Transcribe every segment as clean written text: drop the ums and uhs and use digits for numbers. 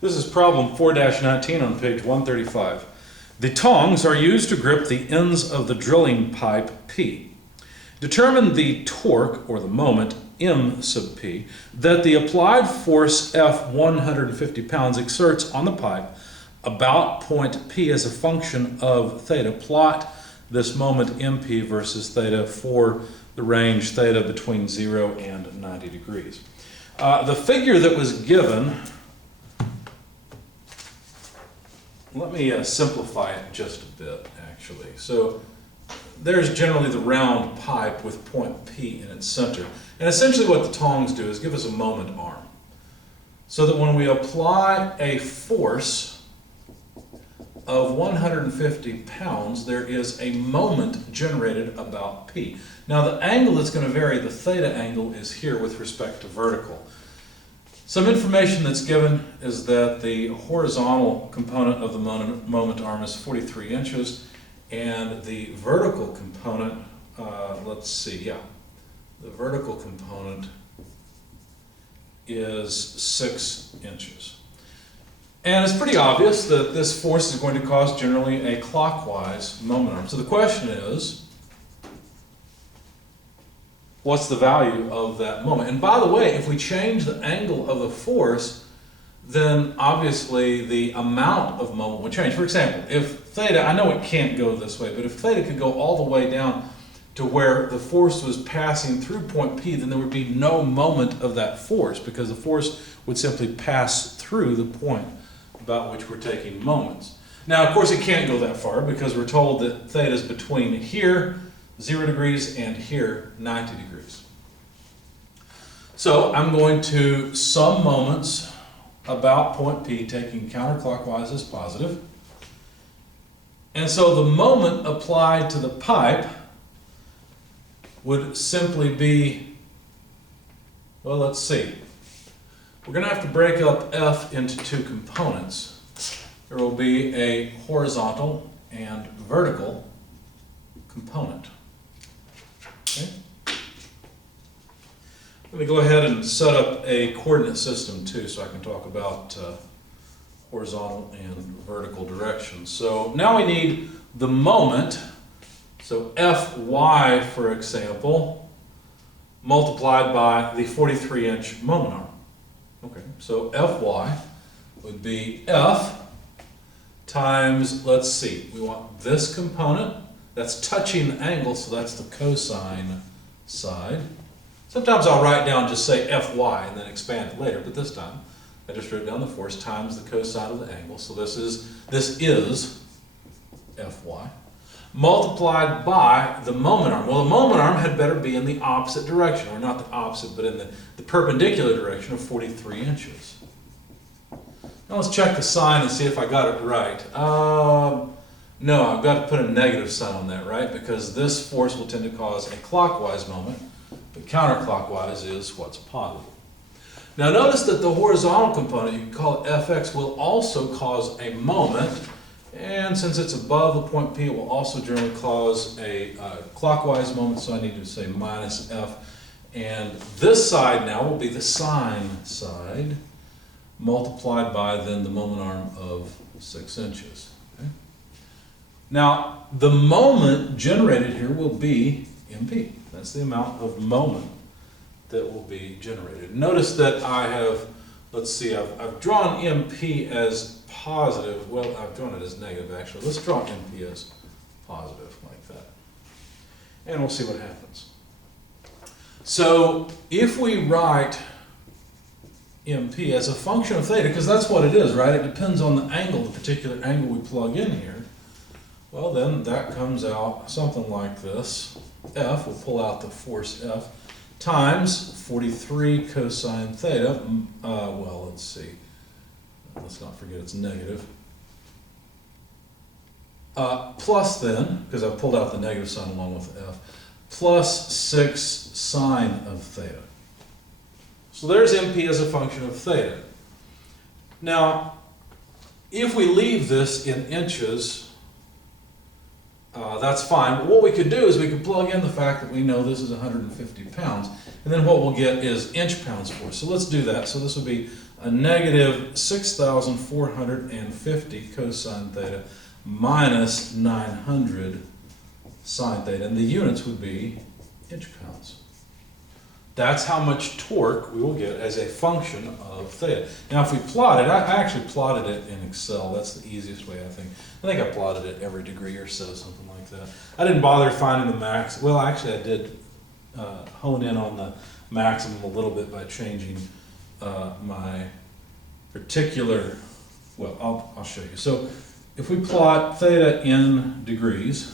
This is problem 4-19 on page 135. The tongs are used to grip the ends of the drilling pipe P. Determine the torque, or the moment, M sub P, that the applied force F 150 pounds exerts on the pipe about point P as a function of theta. Plot this moment MP versus theta for the range theta between 0 and 90 degrees. The figure that was given, let me simplify it just a bit, actually. So there's generally the round pipe with point P in its center. And essentially what the tongs do is give us a moment arm. So that when we apply a force of 150 pounds, there is a moment generated about P. Now the angle that's going to vary, the theta angle, is here with respect to vertical. Some information that's given is that the horizontal component of the moment arm is 43 inches, and the vertical component, the vertical component is 6 inches. And it's pretty obvious that this force is going to cause generally a clockwise moment arm. So the question is, what's the value of that moment? And by the way, if we change the angle of the force, then obviously the amount of moment will change. For example, if theta, I know it can't go this way, but if theta could go all the way down to where the force was passing through point P, then there would be no moment of that force, because the force would simply pass through the point about which we're taking moments. Now, of course, it can't go that far, because we're told that theta is between here, 0 degrees, and here, 90 degrees. So I'm going to sum moments about point P, taking counterclockwise as positive. And so the moment applied to the pipe would simply be, well, let's see. We're going to have to break up F into two components. There will be a horizontal and vertical component. Okay? Let me go ahead and set up a coordinate system too, so I can talk about horizontal and vertical directions. So now we need the moment, so Fy, for example, multiplied by the 43-inch moment arm. Okay, so Fy would be F times, let's see, we want this component, that's touching the angle, so that's the cosine side. Sometimes I'll write down, just say Fy and then expand it later, but this time I just wrote down the force times the cosine of the angle, so this is Fy, multiplied by the moment arm. Well, the moment arm had better be in the opposite direction, or not the opposite, but in the perpendicular direction of 43 inches. Now let's check the sign and see if I got it right. No, I've got to put a negative sign on that, right? Because this force will tend to cause a clockwise moment, but counterclockwise is what's positive. Now notice that the horizontal component, you can call it Fx, will also cause a moment. And since it's above the point P, it will also generally cause a clockwise moment, so I need to say minus F. And this side now will be the sine side, multiplied by then the moment arm of 6 inches. Okay? Now, the moment generated here will be MP. That's the amount of moment that will be generated. Notice that I have, let's see, I've drawn MP as positive. Well, I've drawn it as negative, actually. Let's draw MP as positive, like that. And we'll see what happens. So if we write MP as a function of theta, because that's what it is, right? It depends on the angle, the particular angle we plug in here. Well, then that comes out something like this. F, we'll pull out the force F, times 43 cosine theta. Well, let's see. Let's not forget it's negative. Plus then, because I've pulled out the negative sign along with F, plus 6 sine of theta. So there's MP as a function of theta. Now, if we leave this in inches, that's fine. But what we could do is we could plug in the fact that we know this is 150 pounds, and then what we'll get is inch pounds force. So let's do that. So this would be a negative 6,450 cosine theta minus 900 sine theta, and the units would be inch-pounds. That's how much torque we will get as a function of theta. Now if we plot it, I actually plotted it in Excel. That's the easiest way, I think. I think I plotted it every degree or so, something like that. I didn't bother finding the max. Well, actually I did hone in on the maximum a little bit by changing my particular, well, I'll show you. So if we plot theta in degrees,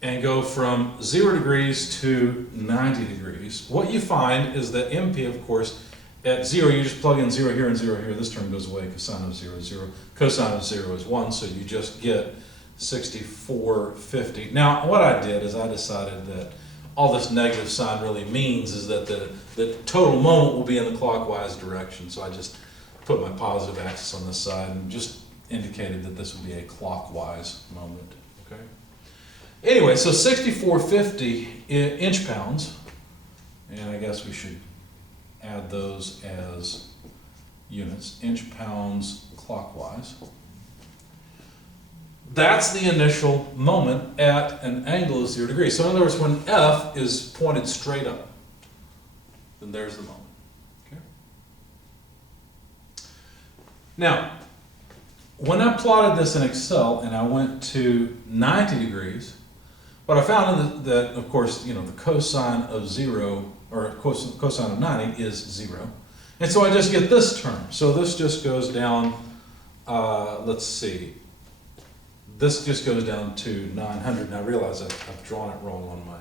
and go from 0 degrees to 90 degrees, what you find is that MP, of course, at 0, you just plug in 0 here and 0 here. This term goes away because sine of 0 is 0. Cosine of 0 is 1, so you just get 6450. Now, what I did is I decided that all this negative sign really means is that the total moment will be in the clockwise direction. So I just put my positive axis on this side and just indicated that this would be a clockwise moment. Okay. Anyway, so 6450 inch-pounds, and I guess we should add those as units, inch-pounds clockwise. That's the initial moment at an angle of 0 degrees. So in other words, when F is pointed straight up, then there's the moment. Okay? Now, when I plotted this in Excel and I went to 90 degrees, what I found is that, of course, you know, the cosine of 0, or cosine of 90 is 0. And so I just get this term. So this just goes down, let's see, this just goes down to 900. And I realize I've drawn it wrong on my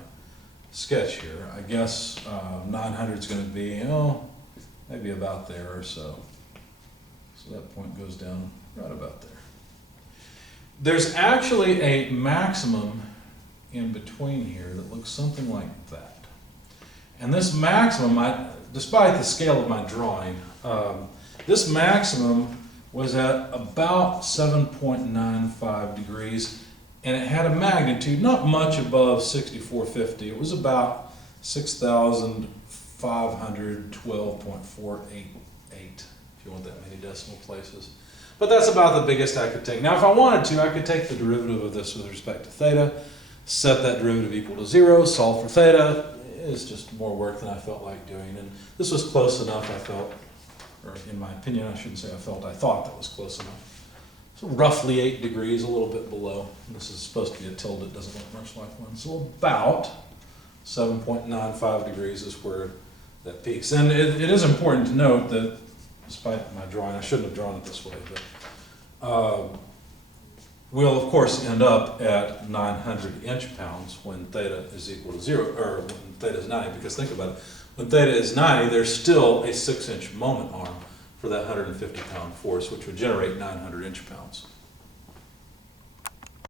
sketch here. I guess 900 is going to be, maybe about there or so. So that point goes down right about there. There's actually a maximum in between here that looks something like that. And this maximum, despite the scale of my drawing, this maximum was at about 7.95 degrees, and it had a magnitude not much above 6450. It was about 6,512.488, if you want that many decimal places. But that's about the biggest I could take. Now, if I wanted to, I could take the derivative of this with respect to theta, set that derivative equal to 0, solve for theta. It's just more work than I felt like doing. And this was close enough, I felt, or in my opinion, I shouldn't say I felt, I thought that was close enough. So roughly 8 degrees, a little bit below. This is supposed to be a tilde, it doesn't look much like one. So about 7.95 degrees is where that peaks. And it is important to note that, despite my drawing, I shouldn't have drawn it this way, but we'll of course end up at 900 inch-pounds when theta is equal to 0, or when theta is 90, because think about it, when theta is 90, there's still a 6-inch moment arm for that 150-pound force, which would generate 900 inch-pounds.